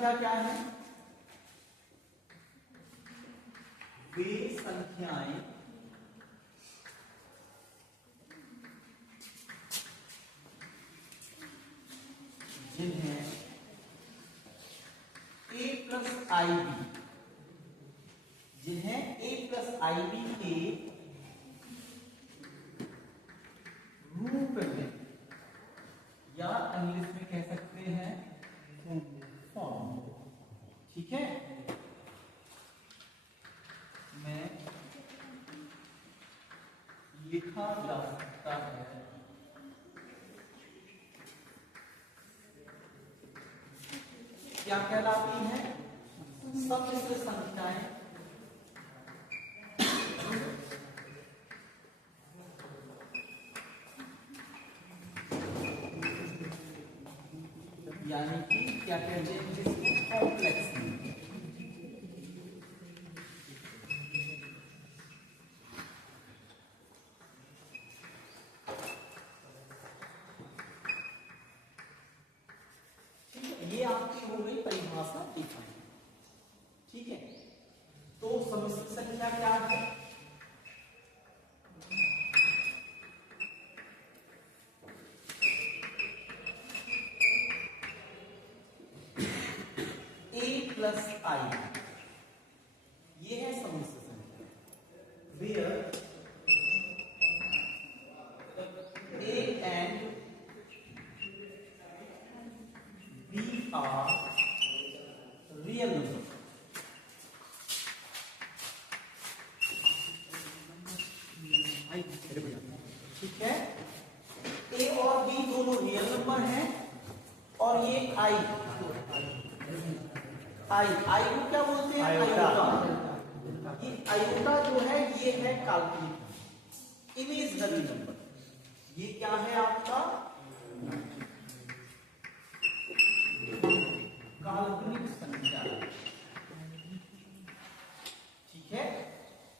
संख्या क्या है? वे संख्याएं जिन्हें a प्लस ib, के रूप में, या इंग्लिश में कह सकते हैं फॉर्म, ठीक है, में लिखा जा सकता है क्या कहलाती है? सम्मिश्र संख्याएं, यानी कि क्या कहते हैं जिसमें कॉम्प्लेक्स नहीं। ये आपकी हो गई परिभाषा डिफाइन, ठीक है। तो सम्मिश्र संख्या क्या है? a प्लस आई, ये है सम्मिश्र संख्या, where a and b are real number. ठीक है, a और b दोनों रियल नंबर हैं, और ये i को क्या बोलते हैं? आयोटा। ये आयोटा जो है ये है काल्पनिक, इमेजिनरी नंबर। ये क्या है आपका? काल्पनिक संख्या, ठीक है।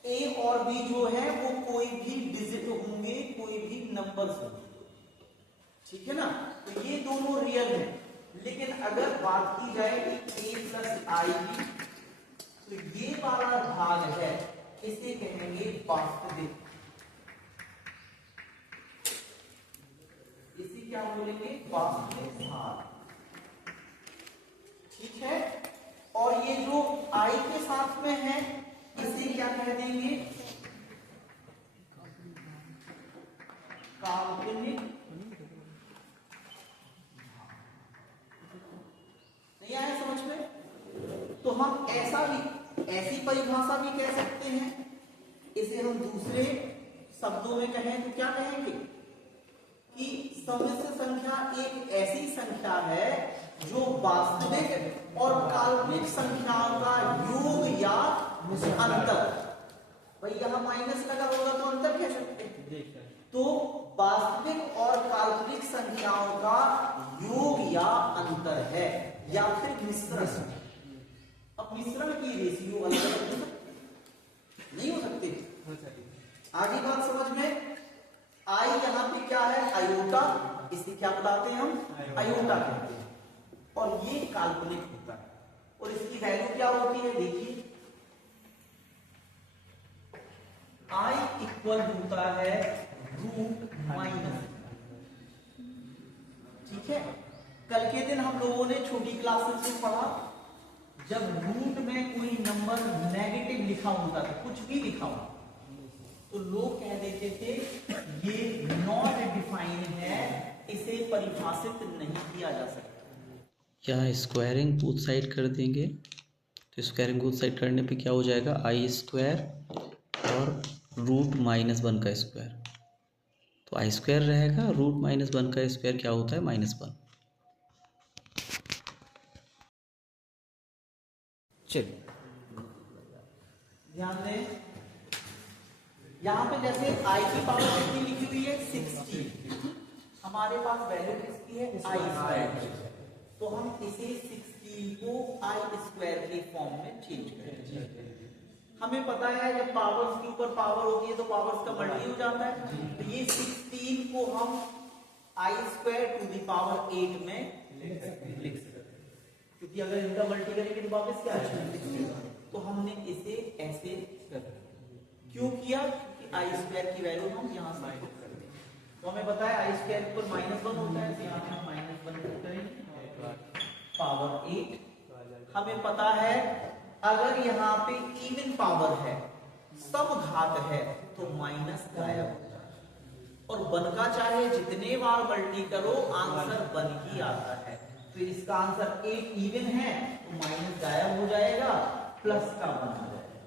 a और b जो है वो कोई भी डिजिट होंगे, कोई भी नंबर्स होंगे, ठीक है ना। तो ये दोनों रियल है, लेकिन अगर बात की जाए कि a प्लस आई, तो ये वाला भाग है, इसे कहेंगे वास्तविक। इसे क्या बोलेंगे? वास्तविक भाग, ठीक है। और ये जो i के साथ में है, इसे क्या कह देंगे? काल्पनिक। नहीं आया समझ में? तो हम ऐसा भी, ऐसी परिभाषा भी कह सकते हैं। इसे हम दूसरे शब्दों में कहें तो क्या कहेंगे कि सम्मिश्र संख्या एक ऐसी संख्या है जो वास्तविक और काल्पनिक संख्याओं का योग या अंतर, भाई यहां माइनस लगा होगा तो अंतर कह सकते हैं। तो वास्तविक और काल्पनिक संख्याओं का योग या अंतर है, या फिर मिश्रण। अब मिश्रण की रेशियो अलग नहीं हो सकते। आगे बात समझ में आई, यहां पे क्या है? आयोटा। इसे क्या बुलाते हैं हम? आयोटा कहते हैं। और ये काल्पनिक होता है, और इसकी वैल्यू क्या होती है? देखिए, आई इक्वल होता है रूट माइनस, ठीक है। कल के दिन हम लोगों ने छोटी क्लासेस में पढ़ा, जब रूट में कोई नंबर नेगेटिव लिखा होता था, कुछ भी लिखा हो, तो लोग कह देते थे ये नॉट डिफाइन है, इसे परिभाषित नहीं किया जा सकता। यहाँ स्क्वायरिंग बोथ साइड कर देंगे, तो स्क्वायरिंग बोथ साइड करने पे क्या हो जाएगा? आई स्क्वायर और रूट माइनस वन का स्क्वायर, तो आई स्क्वायर रहेगा, रूट माइनस वन का स्क्वायर क्या होता है? -1। चलिए ध्यान दें, यहां पे जैसे आई की पावर कितनी लिखी हुई है? 16। हमारे पास वैल्यू किसकी है? आई स्क्वायर। तो हम इसे 16 को आई स्क्वायर के फॉर्म में चेंज करेंगे। हमें पता है जब पावर्स के ऊपर पावर होती है तो पावर्स का मल्टी हो जाता है, तो ये 16 को हम आई स्क्वायर टू द पावर 8 में लिख सकते हैं, क्योंकि अगर इनका मल्टी करेंगे तो वापस क्या आएगा। तो हमने इसे ऐसे क्यों किया कि आई स्क्वायर की वैल्यू हम यहाँ से पुट कर दें। तो हमें पता है आई स्क्वायर पर -1 होता है, तो यहाँ पे हम -1 पुट करेंगे पावर 8। हमें पता है अगर यहाँ पे इवन पावर है, सम घात है, तो माइनस गायब हो जाता है और 1 का चाहे जितने बार मल्टी करो आंसर 1 ही आता है। तो इसका आंसर 8 इवन है तो माइनस गायब हो जाएगा, प्लस का 1 आ जाएगा।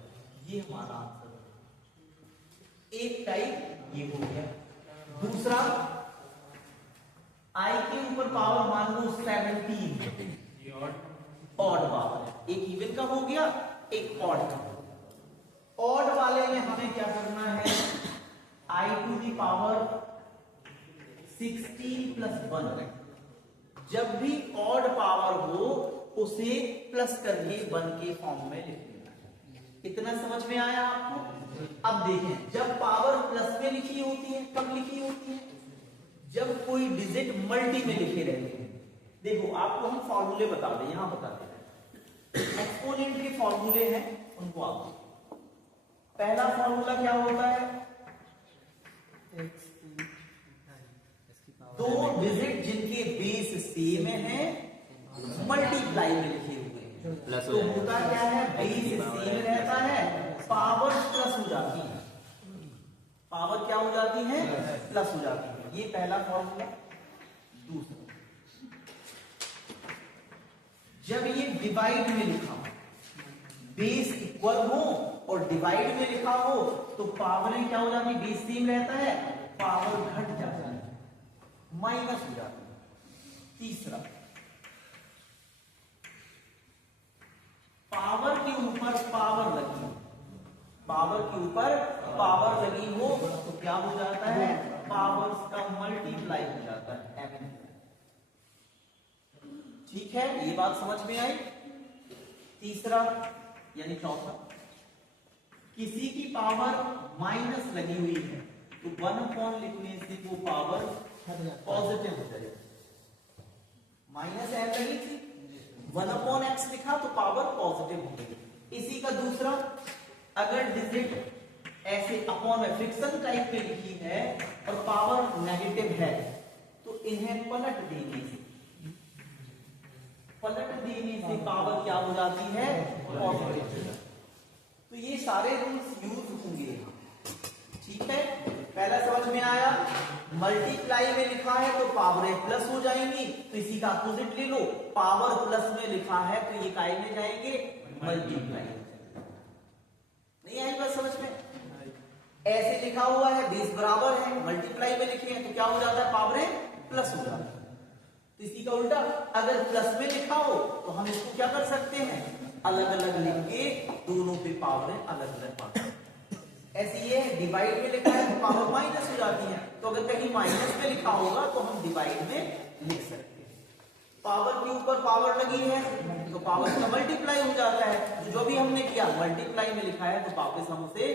ये हमारा आंसर है। एक टाइप ये हो गया। दूसरा, आई के ऊपर पावर मान लो 17, ऑड पावर है। एक इवन का हो गया, एक ऑड का। ऑड वाले में हमें क्या करना है, आई टू दी पावर 16 प्लस 1। जब भी ऑड पावर हो उसे प्लस करके 1 के फॉर्म में लिख देना। इतना समझ में आया आपको। अब देखें, जब पावर प्लस में लिखी होती है कब लिखी होती है, जब कोई डिजिट मल्टी में लिखे रहते हैं। देखो आपको हम फॉर्मूले बता दें, यहां बता दें। एक्सपोनेंट के फॉर्मूले हैं, उनको आप पहला फॉर्मूला क्या होता है, दो डिजिट जिनके बेस सेम है मल्टीप्लाई में लिखे हुए हैं। तो होता क्या है, बेस सेम रहता है, पावर प्लस हो जाती है। पावर क्या हो जाती है, प्लस हो जाती है। ये पहला फॉर्मूला। दूसरा, जब ये डिवाइड में लिखा हो, बेस इक्वल हो और डिवाइड में लिखा हो तो पावरें क्या हो जाती है, बेस सेम रहता है, पावर घट जाता है, माइनस हो जाती है। तीसरा, पावर के ऊपर पावर लगी हो, पावर के ऊपर पावर लगी हो तो क्या हो जाता है, पावर्स का मल्टीप्लाई हो जाता है, एम। ठीक है, ये बात समझ में आई। तीसरा यानी चौथा, किसी की पावर माइनस लगी हुई है तो 1 लिखने से वो पावर पॉजिटिव हो जाएगी। माइनस एम लगी थी, 1/x लिखा तो पावर पॉजिटिव हो गई। इसी का दूसरा, अगर डिजिट ऐसे अपॉन में फ्रिक्शन टाइप पे लिखी है और पावर नेगेटिव है तो इन्हें पलट देने से पावर क्या हो जाती है, पॉजिटिव। तो ये सारे रूल्स यूज होंगे यहाँ। ठीक है, पहला समझ में आया। मल्टीप्लाई में लिखा है तो पावरें प्लस हो जाएंगी, तो इसी का अपोजिट ले लो। पावर प्लस में लिखा है तो ये काय में जाएंगे, मल्टीप्लाई। नहीं आई बात समझ में। ऐसे लिखा हुआ है, बेस बराबर है, मल्टीप्लाई में लिखे हैं तो क्या हो जाता है, पावरें प्लस हो जाती है। तो इसी का उल्टा, अगर प्लस में लिखा हो तो हम इसको क्या कर सकते हैं, अलग अलग लिख के दोनों पे पावरें अलग अलग बांट। ऐसे ये डिवाइड में लिखा है तो पावर माइनस हो जाती है, तो अगर कहीं माइनस में लिखा होगा तो हम डिवाइड में लिख सकते हैं। पावर के ऊपर पावर लगी है तो पावर का मल्टीप्लाई हो जाता है। जो भी हमने किया मल्टीप्लाई में लिखा है तो वापस हम उसे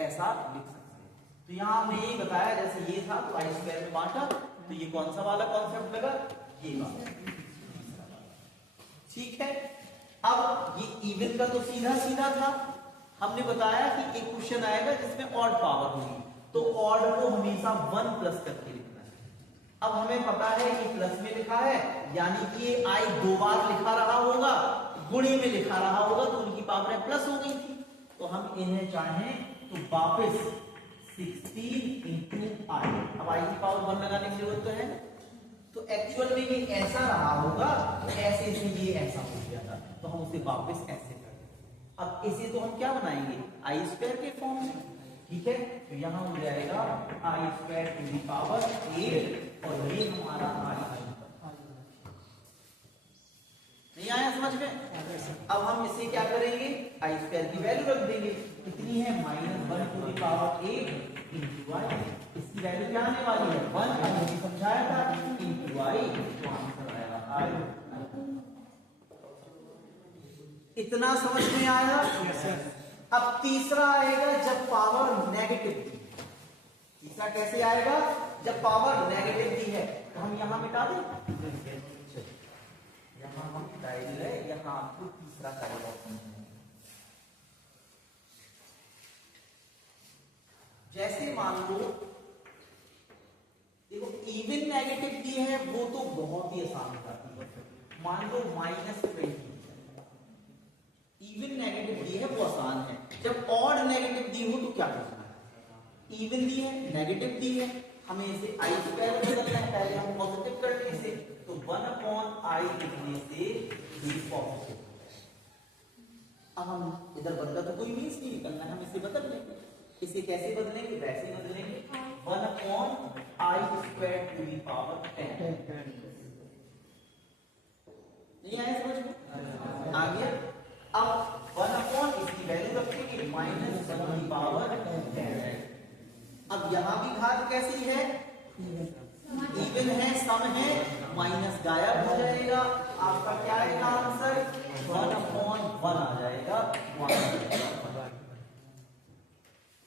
ऐसा लिख सकते हैं। तो यहाँ हमने यही बताया, जैसे ये था तो आई स्क्वायर में बांटा, तो ये कौन सा वाला कॉन्सेप्ट लगा, ये वाला। ठीक है, अब ये इवन का तो सीधा सीधा था। हमने बताया कि एक क्वेश्चन आएगा जिसमें ऑड पावर होगी, तो ऑड को हमेशा 1 प्लस करके लिखना है। अब हमें पता है कि प्लस में लिखा है, यानी कि ये आई 2 बार लिखा रहा होगा, गुणे में लिखा रहा होगा तो उनकी पावर प्लस हो गई थी। तो हम इन्हें चाहें तो वापस 16 इंटू आई, अब आई की पावर 1 लगाने की जरूरत तो है। तो एक्चुअल में ये ऐसा रहा होगा, ऐसे से ये ऐसा हो गया था, तो हम उसे वापस ऐसे कर दें। अब इसे तो हम क्या बनाएंगे, आई स्क्वायर के फॉर्म में। ठीक है, तो यहां हो जाएगा आई स्क्वायर टू दी पावर 8 और ये हमारा आई। नहीं आया समझ में। अब हम इसे क्या करेंगे, आई स्क्वायर की वैल्यू रख देंगे, कितनी है, -1 टू दी पावर 8 इंटू आई। इसकी वैल्यू क्या आने वाली है, 1, हमने समझाया था, इंटू आई, तो आंसर आएगा आई। इतना समझ में आया। अब तीसरा आएगा जब पावर नेगेटिव थी। तीसरा कैसे आएगा, जब पावर नेगेटिव थी है, तो हम यहां मिटा दें, यहां हम फर्टाइल है, यहाँ आपको तीसरा करेक्ट ऑप्शन है। जैसे मान लो देखो इवन नेगेटिव दी है वो तो बहुत ही आसान हो जाती है। मान लो -20, इवन नेगेटिव दी है वो आसान है। जब ऑड नेगेटिव दी हो तो क्या करना है? इवन दी है, नेगेटिव दी है, हमें इसे आई स्क्वायर में बदलना है। पहले हम पॉजिटिव करने से तो 1/i लिखने से ये पॉजिटिव। अब हम इधर बदला तो कोई मीन्स नहीं निकलना है, हम इसे बदल लेंगे। इसे कैसे बदलेंगे? वैसे बदलेंगे 1/i square to the power 10। नहीं आया समझ में? आ गया। अब 1 इसकी वैल्यू रखेंगे -1 की पावर 10। अब यहां भी घात कैसी है? इवन है, सम है, माइनस गायब हो जाएगा। आपका क्या आएगा आंसर? 1/1 आ जाएगा।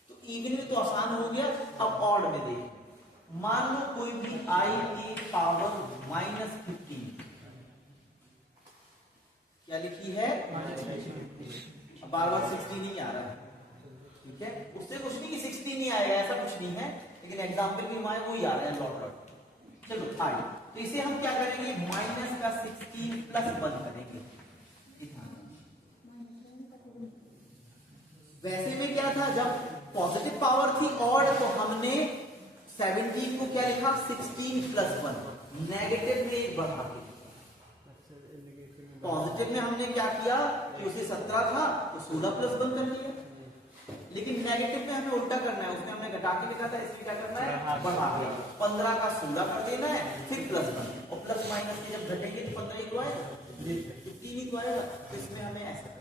तो इवन में तो आसान हो गया। अब ऑड में देखिए, मान लो कोई भी i की पावर -15, क्या लिखी है? बार बार 60 नहीं आ रहा है, ठीक है? उससे कुछ नहीं कि 60 नहीं आएगा, ऐसा कुछ नहीं है, लेकिन एग्जाम्पल की माए वो ही आ रहा है लॉट। चलो आई, तो इसे हम क्या करेंगे? -16 + 1 करेंगे। वैसे में क्या था, जब पॉजिटिव पावर थी ऑड तो हमने 17 को क्या लिखा? 16 + 1। नेगेटिव में एक बढ़ा के, पॉजिटिव में हमने क्या किया कि उसे 17 था तो 16 + 1 कर लिया। लेकिन नेगेटिव में हमें उल्टा करना है, उसमें हमने घटा के लिखा था, इसमें क्या करना है? बढ़ा के 15 का 16 कर देना है, फिर +1। और प्लस माइनस के जब घटेंगे तो 15 ही तो आएगा, 3 ही तो आएगा। तो इसमें हमें ऐसा करना।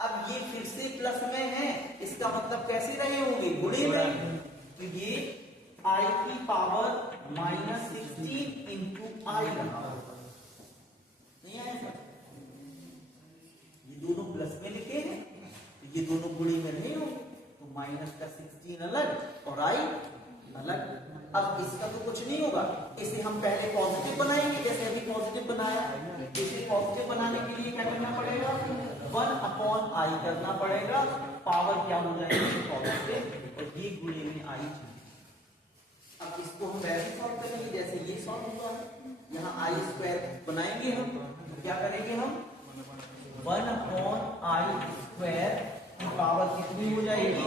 अब ये फिर से प्लस में है, इसका मतलब कैसे रहे होंगे? गुणे में। तो ये i की पावर -16 इंटू i नहीं आया सर? ये दोनों प्लस में लिखे हैं तो ये दोनों गुणे में नहीं हो, तो माइनस का 16 अलग और i अलग। अब इसका तो कुछ नहीं होगा, इसे हम पहले पॉजिटिव बनाएंगे, जैसे अभी पॉजिटिव बनाया। इसे पॉजिटिव बनाने के लिए क्या करना पड़ेगा? 1/i करना पड़ेगा। पावर क्या हो जाएगी? पॉजिटिव, और ये गुणे में i। अब इसको हम वैसे सॉल्व करेंगे जैसे ये सॉल्व हुआ है। यहाँ आई स्क्वायर बनाएंगे हम, तो क्या करेंगे हम? 1/i स्क्वायर की पावर कितनी हो जाएगी?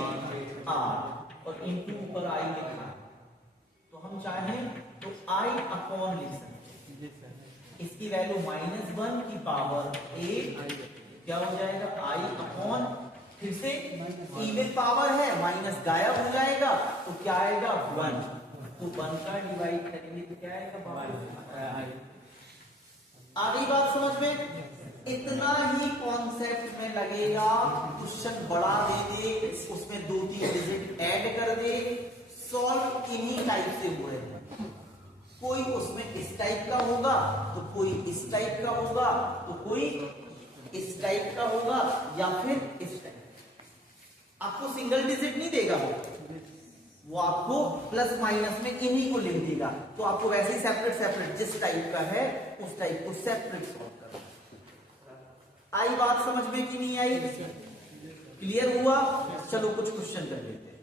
8, और इंटू ऊपर i लिखा, तो हम चाहें तो i/, लिख सकते हैं। इसकी वैल्यू -1 की पावर 8 क्या हो जाएगा? i/, फिर से इवन पावर है, माइनस गायब हो जाएगा तो क्या आएगा? 1। तो 1 का डिवाइड करेंगे तो क्या आएगा? आ गई बात समझ में? इतना ही कॉन्सेप्ट में लगेगा। क्वेश्चन बड़ा दे दे, उसमें 2-3 डिजिट ऐड कर दे, सॉल्व इन्हीं टाइप से हुए हैं। कोई उसमें इस टाइप का होगा तो कोई इस टाइप का होगा तो कोई इस टाइप का होगा या फिर इस टाइप। आपको सिंगल डिजिट नहीं देगा वो आपको प्लस माइनस में इन्हीं को लिख देगा। तो आपको वैसे ही सेपरेट जिस टाइप का है उस टाइप को सेपरेट सॉल्व करना। आई बात समझ में कि नहीं आई? क्लियर हुआ? चलो कुछ क्वेश्चन कर लेते हैं,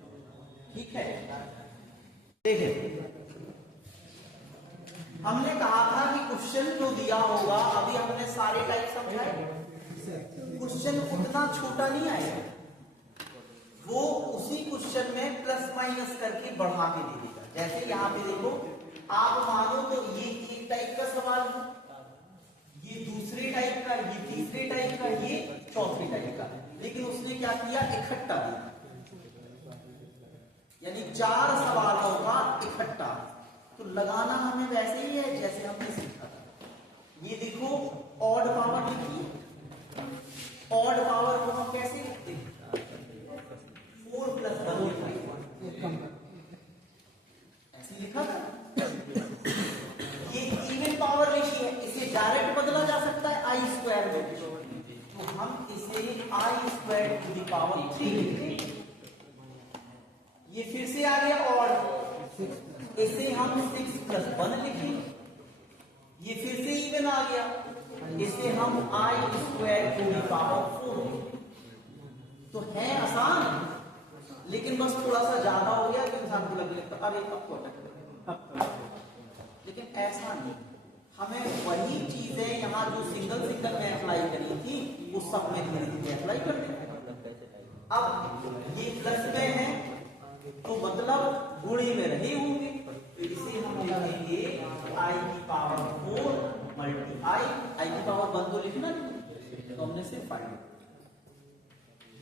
ठीक है? देखिए, हमने कहा था कि क्वेश्चन जो दिया होगा, अभी हमने सारे टाइप समझाए, क्वेश्चन उतना छोटा नहीं आएगा, वो उसी क्वेश्चन में प्लस माइनस करके बढ़ा के दे देगा। जैसे यहाँ पे देखो, आप मानो तो ये एक टाइप का सवाल है, ये दूसरे टाइप का, ये तीसरे टाइप का, ये चौथे टाइप का, लेकिन उसने क्या किया? इकट्ठा दिया, यानी 4 सवालों का इकट्ठा। तो लगाना हमें वैसे ही है जैसे हमने सीखा था। ये देखो ऑड पावर लिखी, ऑड पावर को हम कैसे लिखते हैं? 4 + 1 ऐसे लिखा था। ये इवन पावर लिखी है, इसे डायरेक्ट बदला जा सकता है आई स्क्वायर में, तो हम इसे आई स्क्वायर टू द पावर 3 लिखेंगे। ये फिर से आ गया ऑड, इसे हम 6 + 1 लिखेंगे। ये फिर से इवन आ गया, इसे हम आई स्क्वायर टू दी पावर 4, तो है आसान, लेकिन बस थोड़ा सा ज्यादा हो गया तो इंसान को लगने लगता अरे अब तो अटक, लेकिन ऐसा नहीं। हमें वही चीजें यहाँ जो सिंगल सिंगल में अप्लाई करी थी वो सब में धीरे धीरे अप्लाई कर देंगे। अब ये प्लस में है तो मतलब गुणे में रहे होंगे, तो इसे हम लिखेंगे आई की पावर 4 मल्टी आई की पावर 1 तो लिखना नहीं, तो हमने सिर्फ फाइव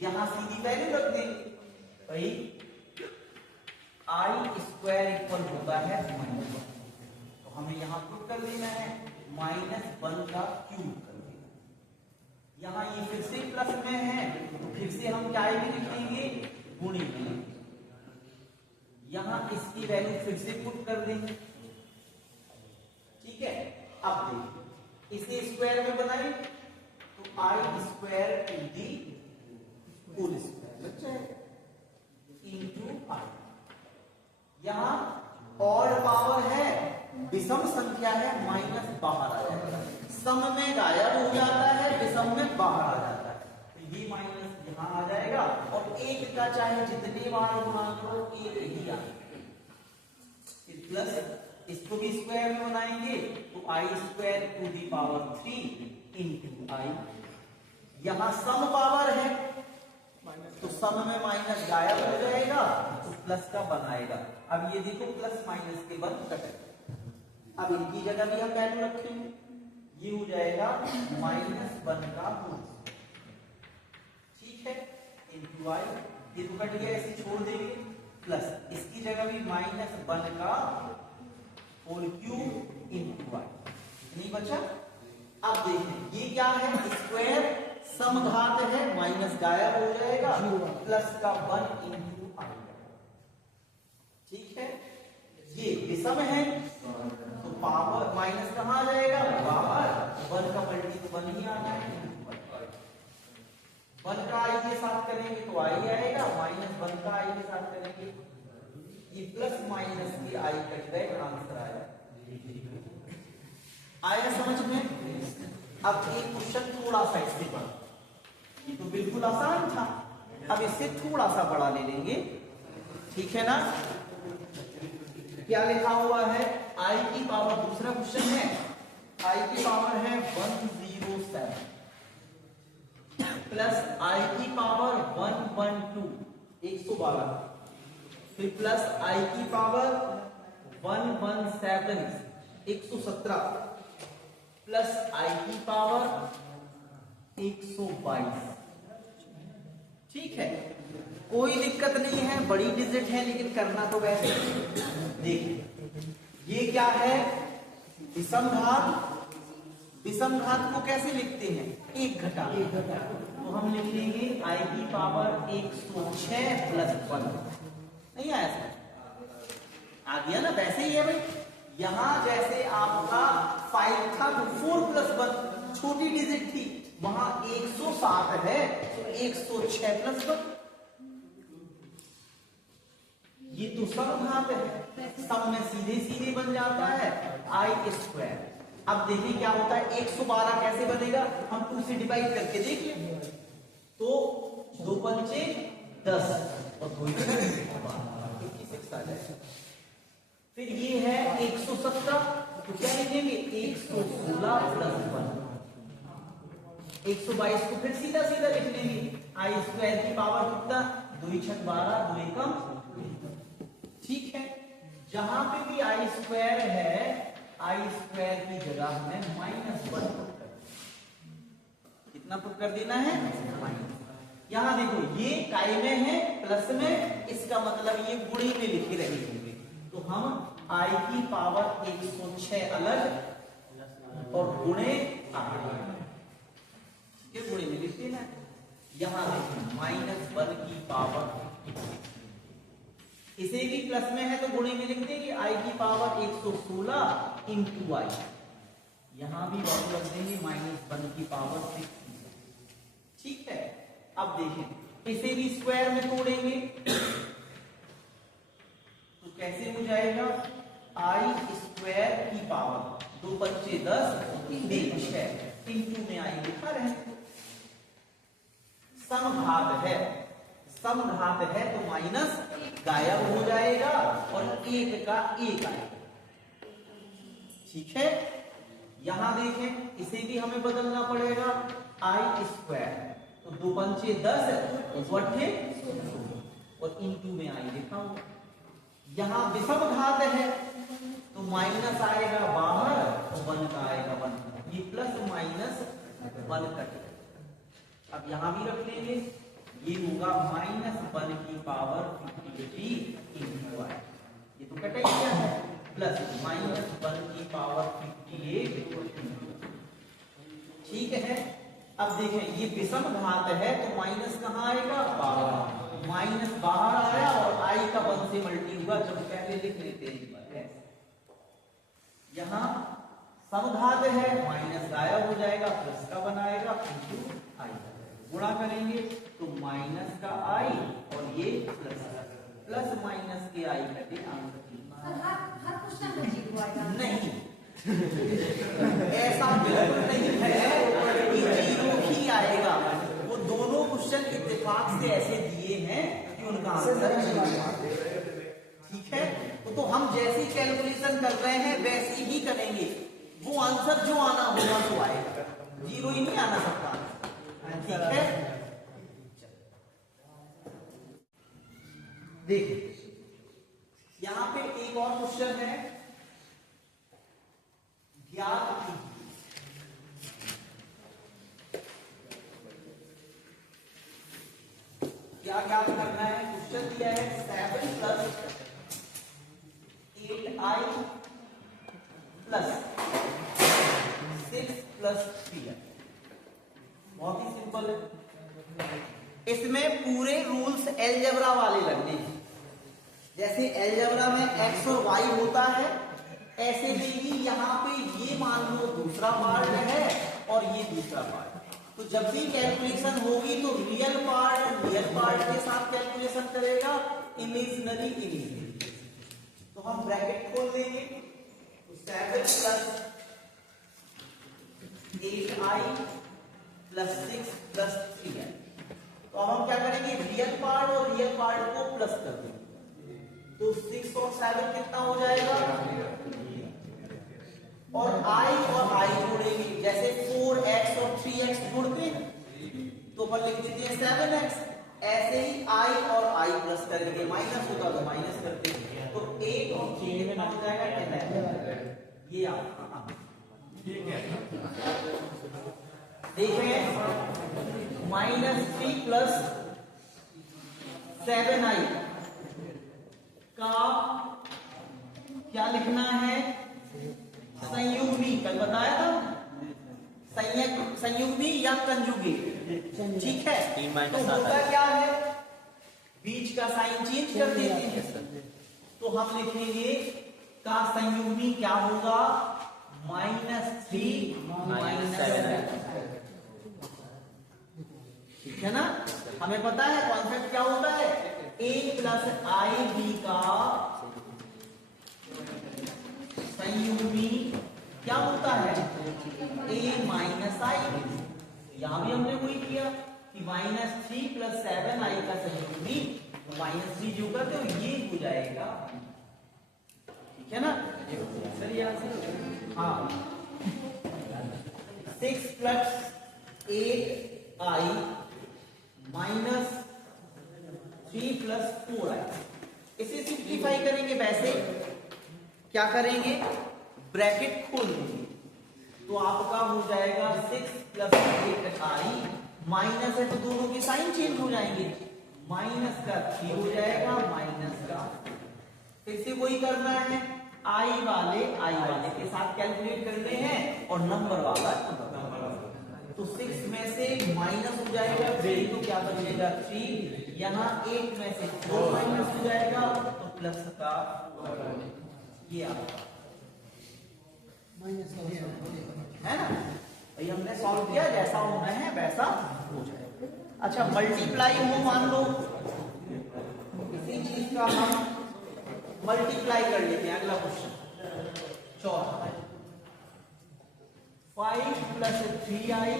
यहां सीधी वैल्यू रख देंगे भाई आई स्क्वायर इक्वल होता है -1, तो हमें यहां पुट कर देना है -1 का क्यूब कर देना। यहां ये फिर से प्लस में है तो फिर से हम क्या भी लिखेंगे गुणे में, यहां इसकी वैल्यू फिर से पुट कर देंगे। ठीक है, अब देखिए इसे स्क्वायर में बनाएं तो i square to the whole square into i. यहां ऑड पावर है, विषम संख्या है, माइनस बाहर आ जाएगा, सम में गायब हो जाता है, विषम में बाहर आ जाता है, तो ये माइनस यहां आ जाएगा और एक का चाहे जितने बार गुणा करो एक ही आएगा। फिर प्लस इसको भी स्क्वायर में बनाएंगे तो i square to the power 3 into i. यहां सम पावर है तो सम में माइनस गायब हो जाएगा तो प्लस का बनाएगा। अब ये देखो प्लस माइनस के बाद कटेगा, अब इनकी जगह भी हम वैल्यू रखेंगे, ये हो जाएगा -1 का होल, ठीक है, इंटू आई। ये तो कट गया, इसे छोड़ देंगे, प्लस इसकी जगह भी -1 का होल क्यूब इंटू आई, नहीं बचा। अब देखें ये क्या है, स्क्वायर समघात है, माइनस गायब हो जाएगा, प्लस का 1 इंटू आई, ठीक है। ये विषम है तो पावर माइनस कहां आ जाएगा बाहर, 1 का मल्टी तो 1 ही आना है, 1 का आई के साथ करेंगे तो आई आएगा, -1 का आई के साथ करेंगे ये प्लस माइनस की आई कट गए, आंसर आया। आया समझ में। अब एक क्वेश्चन थोड़ा सा इससे बड़ा, ये तो बिल्कुल आसान था, अब इससे थोड़ा सा बड़ा ले लेंगे, ठीक है ना। क्या लिखा हुआ है, आई की पावर, दूसरा क्वेश्चन है, आई की पावर है 107 प्लस आई की पावर 112 112, फिर प्लस आई की पावर 117 117 प्लस आई की पावर 122, ठीक है, कोई दिक्कत नहीं है, बड़ी डिजिट है लेकिन करना तो वैसे। देखिए ये क्या है, विषम घात, विषम घात को कैसे लिखते हैं, एक घटा, तो हम लिख लेंगे आई की पावर 106 प्लस 1, नहीं आया समझ, आ गया ना, वैसे ही है भाई। यहां जैसे आपका 5 था तो 4 प्लस 1 छोटी डिजिट थी, वहां 107 है तो 106 प्लस 1, ये तो समघात है, सम में सीधे सीधे बन जाता है आई स्क्वायर। अब देखिए क्या होता है, 112 कैसे बनेगा, हम 2 से डिवाइड करके देखिए, तो 2 पंचे 10 और 2 26 आ जाएगा। फिर ये है 117, तो क्या लिखेंगे 116 प्लस 1, 122 को फिर सीधा सीधा लिख लेंगे, आई स्क्वायर की पावर कितना, 2 6 12 2 एकम, ठीक है। जहां पे भी आई स्क्वायर है, आई स्क्वायर की जगह हमें -1 पुट कर, कितना पुट कर देना है, यहां देखो ये टाई में है प्लस में, इसका मतलब ये गुणे में लिखे रहे होंगे, तो हम आई की पावर 106 अलग और गुणे के गुणे में लिख देना। यहां देखो -1 की पावर, इसे भी प्लस में है तो गुणे में लिख देंगे, आई की पावर 116 इंटू आई, यहां भी वैल्यू रख देंगे -1 की पावर 6, ठीक है। अब देखें इसे भी स्क्वायर में तोड़ेंगे तो कैसे हो जाएगा, आई स्क्वायर की पावर 2 पंचे 10 3 6 इनटू में आई लिखा रहे। समघात है, समघात है तो माइनस गायब हो जाएगा और एक का एक आएगा। ठीक है, यहां देखें इसे भी हमें बदलना पड़ेगा। आई स्क्वायर तो 2 पंचे 10 बटे और इनटू में आई लिखा होगा। यहां विषम घात है तो माइनस आएगा बाहर और 1 का आएगा 1, ये प्लस माइनस 1 कटेगा। अब यहां भी रख लेंगे, ये होगा -1 की पावर 50 इंटू आई, ये तो कट ही गया है, प्लस -1 की पावर 58। ठीक है, अब देखें ये विषम घात है तो माइनस कहां आएगा, बाहर, माइनस बाहर आया और आई का 1 से मल्टी हुआ, जब पहले लिख लेते हैं। यहां समघात है, माइनस गायब हो जाएगा, प्लस का बनाएगा इंटू आई, गुणा करेंगे तो माइनस का आई और ये प्लस माइनस के आई कटे आंसर नहीं। ऐसा बिल्कुल नहीं है कि जीरो ही आएगा, वो दोनों क्वेश्चन इत्तेफाक से ऐसे दिए हैं कि उनका आंसर ठीक है। तो हम जैसी कैलकुलेशन कर रहे हैं वैसी ही करेंगे, वो आंसर जो आना होगा तो आएगा, जीरो ही नहीं आना सकता। ठीक है, देखिए यहां पे एक और क्वेश्चन है, ज्ञात क्या ज्ञात करना है। क्वेश्चन दिया है 7 + 8i + 6 + 3i। बहुत ही सिंपल है, इसमें पूरे रूल्स अलजेब्रा वाले लगने हैं। जैसे अलजेब्रा में x और y होता है, ऐसे में ही यहाँ पे ये मान लो दूसरा पार्ट है और ये दूसरा पार्ट। तो जब भी कैलकुलेशन होगी तो रियल पार्ट के साथ कैलकुलेशन करेगा, इमेजिनरी। तो हम ब्रैकेट खोल देंगे, तो 7 + 8i + 6 + 3i। तो अब हम क्या करेंगे, रियल पार्ट और रियल पार्ट को प्लस कर देंगे, तो 6 और 7 कितना हो जाएगा, और i और i जोड़ेंगे। जैसे 4x और 3x जोड़ते हैं तो अपन लिख देते हैं 7x, ऐसे ही i और i प्लस करेंगे, माइनस होता तो माइनस करते हैं, तो 8 और 3 कितना हो जाएगा 10। ये आपका ठीक है। देखें -3 + 7i का क्या लिखना है, संयुग्मी। कल बताया था संयुग्मी या कंजुगेट, ठीक है। तो होता क्या है, बीच का साइन चेंज कर देते हैं, तो हम लिखेंगे का संयुग्मी क्या होगा, -3 - 7। ठीक है ना, हमें पता है कॉन्सेप्ट क्या होता है, a + ib का संयुग्मी क्या होता है, a - i। यहां भी हमने वही किया कि -3 + 7i का संयुग्मी -3 जो करते हो ये हो जाएगा, ठीक है ना। चलिए हाँ, 6 + 8i -3 + 4i। इसे सिंप्लीफाई करेंगे, वैसे क्या करेंगे, ब्रैकेट खोल देंगे, तो आपका हो जाएगा 6 + 8i, माइनस है तो दोनों के साइन चेंज हो जाएंगे, माइनस का 3 हो जाएगा, माइनस का फिर से वही करना है, आई वाले के साथ कैलकुलेट करने हैं और नंबर वाला तो 6 में से माइनस हो जाएगा 3, तो क्या बचेगा 3, यहाँ 8 में से 4 माइनस हो जाएगा तो प्लस का ये आपका है ना। ये हमने सॉल्व किया, जैसा होना है वैसा हो जाएगा। अच्छा, मल्टीप्लाई हो, मान लो इसी चीज का हम मल्टीप्लाई कर लेते हैं। अगला क्वेश्चन 4, 5 प्लस 3i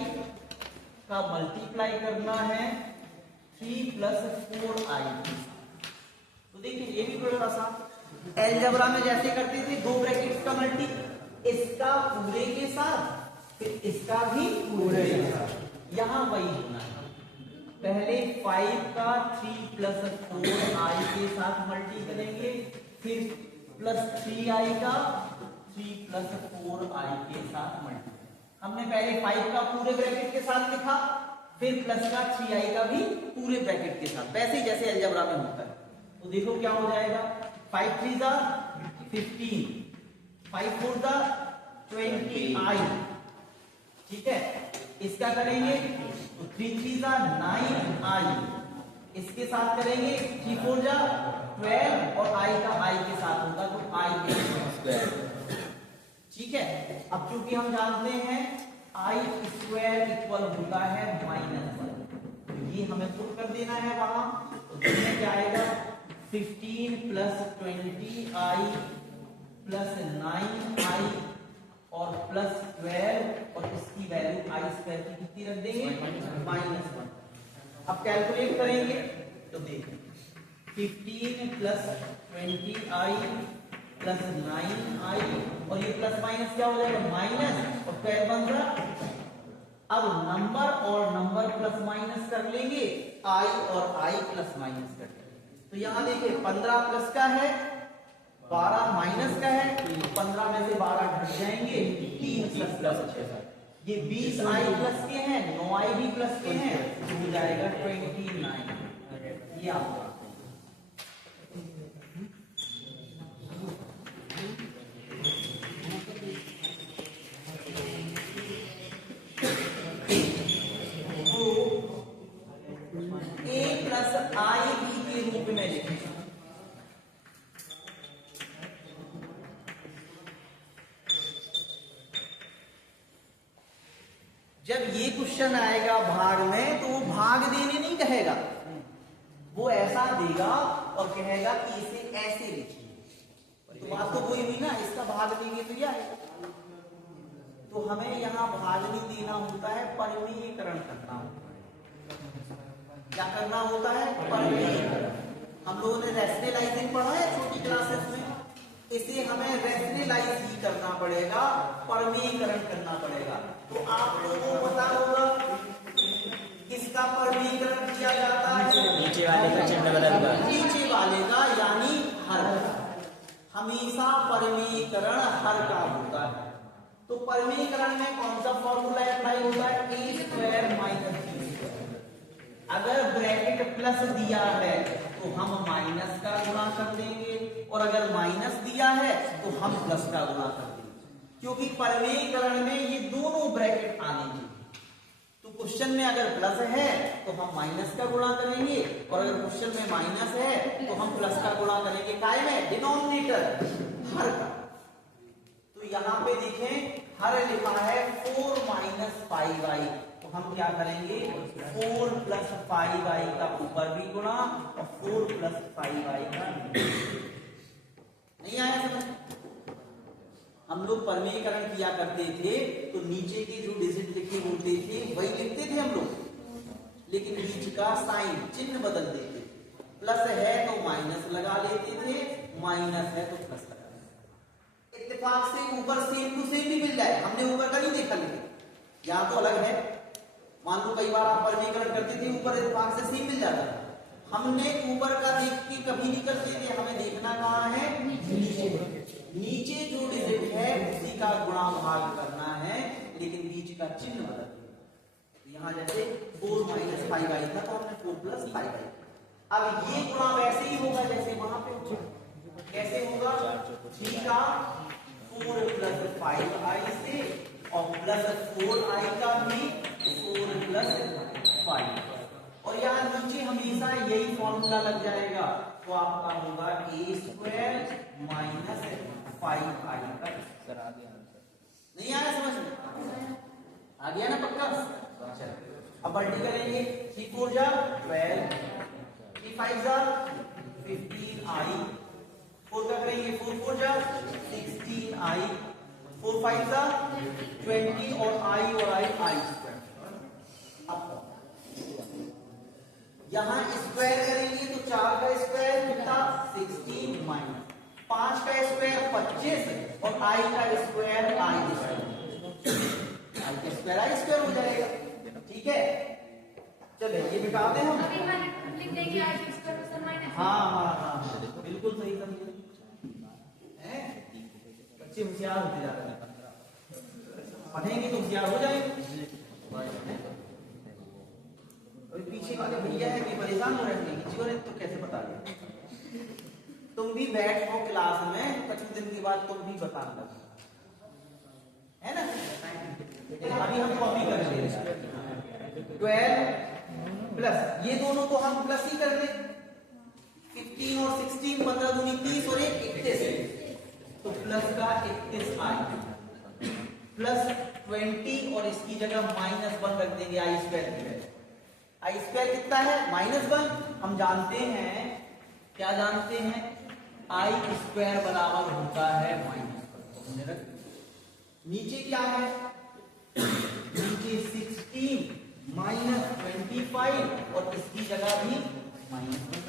का मल्टीप्लाई करना है 3 प्लस 4i। तो देखिए ये भी बड़ा आसान, अलजेब्रा में जैसे करते थे दो ब्रैकेट्स का मल्टी, इसका पूरे के साथ फिर इसका भी पूरे के साथ, यहां वही होना है। पहले 5 का 3 प्लस 4i के साथ मल्टी करेंगे, फिर प्लस 3i का 3 प्लस 4i के साथ मल्टी। हमने पहले 5 का पूरे ब्रैकेट के साथ लिखा, फिर प्लस का 3i का भी पूरे ब्रैकेट के साथ, वैसे जैसे अलजेब्रा में होता है। तो देखो क्या हो जाएगा, 5 3 जा 15, 5 4 जा 20i, ठीक है। इसका करेंगे तो 3 3 जा 9i, इसके साथ करेंगे 3 4 जा 12 और i का i के साथ होगा तो i के स्क्वायर, ठीक है। अब चूंकि हम जानते हैं i स्क्वायर इक्वल होता है -1, तो ये हमें पुट कर देना है वहां। तो इसमें क्या आएगा, 15 प्लस 20i प्लस 9i और प्लस 12 और इसकी वैल्यू i स्क्वायर की कितनी रख देंगे, -1। अब कैलकुलेट करेंगे तो देखिए 15 प्लस 20i प्लस 9i और ये प्लस माइनस क्या हो जाएगा, माइनस और 12 बन रहा। अब नंबर और नंबर प्लस माइनस कर लेंगे, i और i प्लस माइनस कर लेंगे। तो यहां देखिए 15 प्लस का है, 12 माइनस का है, तो 15 में से 12 घट जाएंगे, 3 प्लस प्लस 6, ये 20i प्लस के हैं, 9i भी प्लस के हैं, तो हो जाएगा 29। ये आपका a प्लस i b के रूप में लिखें। जब ये क्वेश्चन आएगा भाग में तो वो भाग देने नहीं कहेगा, वो ऐसा देगा और कहेगा कि इसे ऐसे लिखिए। तो बात तो कोई हुई ना, इसका भाग देंगे तो क्या है। तो हमें यहाँ भाग नहीं देना होता है, परिमेयीकरण करना होता है। क्या करना होता है, परिमेयीकरण। हम लोगों ने रैशनलाइजिंग पढ़ा है छोटी क्लासेस में, इसे हमें रैशनलाइज ही करना पड़ेगा, परिमेयीकरण करना पड़ेगा। तो आप लोगों को पता होगा किसका परिमेयीकरण किया जाता है, नीचे वाले का चिन्ह बदलना, नीचे वाले का यानी हर का। हमेशा परिमेयीकरण हर का होता है। तो परिमेयीकरण में कौन सा फॉर्मूला अप्लाई होता है, a square minus b square. अगर ब्रैकेट प्लस दिया है तो हम माइनस का गुणा कर देंगे, और अगर माइनस दिया है तो हम प्लस का गुणा कर देंगे, क्योंकि परिमेयीकरण में ये दोनों ब्रैकेट आने चाहिए। तो क्वेश्चन में अगर प्लस है तो हम माइनस का गुणा करेंगे, और अगर क्वेश्चन में माइनस है तो हम प्लस का गुणा करेंगे। काय में, डिनोमिनेटर हर का। तो यहाँ पे देखें हर लिखा है 4 माइनस 5i, तो हम क्या करेंगे, 4 प्लस 5i का ऊपर भी गुणा और 4 प्लस 5i का नहीं आया समझ। हम लोग परिमेयीकरण किया करते थे तो नीचे के जो डिजिट लिखे होते थे वही लिखते थे हम लोग, लेकिन बीच का साइन चिन्ह बदल देते। प्लस है तो माइनस लगा लेते थे, माइनस है तो प्लस लगा लेते। इत्तेफाक से ऊपर सेम टू सेम भी मिल जाए, हमने ऊपर का नहीं देखा, लेकिन यहाँ तो अलग है। मान लो कई बार आप परिमेयीकरण करते थे, ऊपर इत्तेफाक से सेम मिल जाता है। हमने ऊपर का देख के कभी नहीं करते थे, हमें देखना कहाँ है, नीचे। नीचे जो डिजिट है उसी का गुणा भाग करना है, लेकिन बीच का चिन्ह बदल। यहाँ जैसे 4 माइनस 5i था तो हमने 4 प्लस 5i। अब ये गुणा वैसे ही होगा जैसे वहां पे, कैसे होगा, 3 का 4 प्लस 5i से और प्लस 4i का भी 4 प्लस 5, और यहाँ नीचे हमेशा यही फॉर्मूला लग जाएगा। तो आपका होगा a स्क्वायर माइनस 5i का। नहीं आया समझ में, आ गया ना पक्का। अब मल्टी करेंगे, 3 4 जा 12, 3 5 जा 15i, 4 का करेंगे 4 4 जा 16i, 4 5 20 और आई स्क्वायर। अब यहां स्क्वायर करेंगे तो 4 का स्क्वायर कितना 16 माइनस 5 का स्क्वायर 25 और आई का स्क्वायर आई स्क्वायर हो जाएगा। ठीक है, चले ये बिठा दें हम। लिख देंगे आई स्क्वायर प्लस माइनस। हाँ बिल्कुल सही समझे। बच्चे होशियार होते जा रहे हैं, पढ़ेंगे तो होशियार हो जाएंगे। और पीछे वाले भैया है कि परेशान हो रहे हैं जीवन तो कैसे बता रहे। तुम भी बैठो क्लास में 25 दिन के बाद तुम भी बता लगा है ना। अभी हम कॉपी कर लेंगे 12 प्लस ये दोनों तो हम प्लस ही कर लें 15 और 16 15 दूनी 30 और 1 31 तो प्लस का 31 आई प्लस 20 और इसकी जगह -1 रख देंगे आई स्क्वायर की वैल्यू। आई स्क्वायर कितना है -1। हम जानते हैं क्या जानते हैं आई स्क्वायर बराबर होता है -1। नीचे क्या है नीचे 16 -25 और इसकी जगह भी -1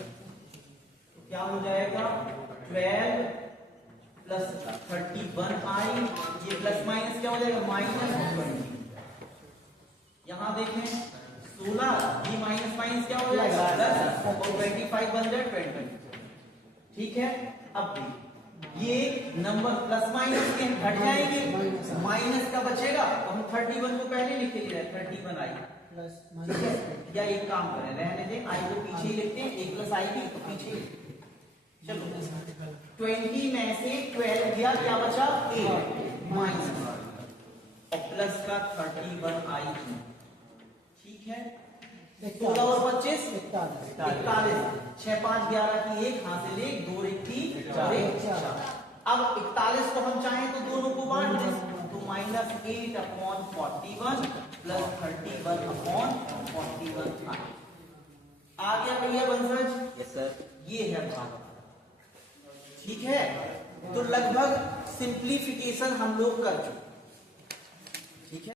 तो क्या हो जाएगा 12 प्लस 31 आई ये प्लस माइनस क्या हो जाएगा -20। यहां देखें 16 ये माइनस माइनस क्या हो जाएगा 10 और 25 बन जाए 20। ठीक है, अब ये नंबर प्लस माइनस के घट जाएंगे माइनस का बचेगा तो हम 31 को पहले लिख लिए 31 आई प्लस या एक काम करें रहने दें आई को पीछे ही लिखते हैं 1 प्लस आई भी तो पीछे चलो 20 में से 12 गया क्या बचा 8 माइनस और प्लस का 31 आई। ठीक है 16 और 25 41 6 5 11 की 1 हासिल 1 2 1 3 4 1 4। अब 41 को हम चाहें तो दोनों को बांट दें तो -8/41 प्लस 31/41 आ गया भैया बंसज। Yes sir. ये है भाग। ठीक है, तो लगभग सिंप्लीफिकेशन हम लोग कर चुके।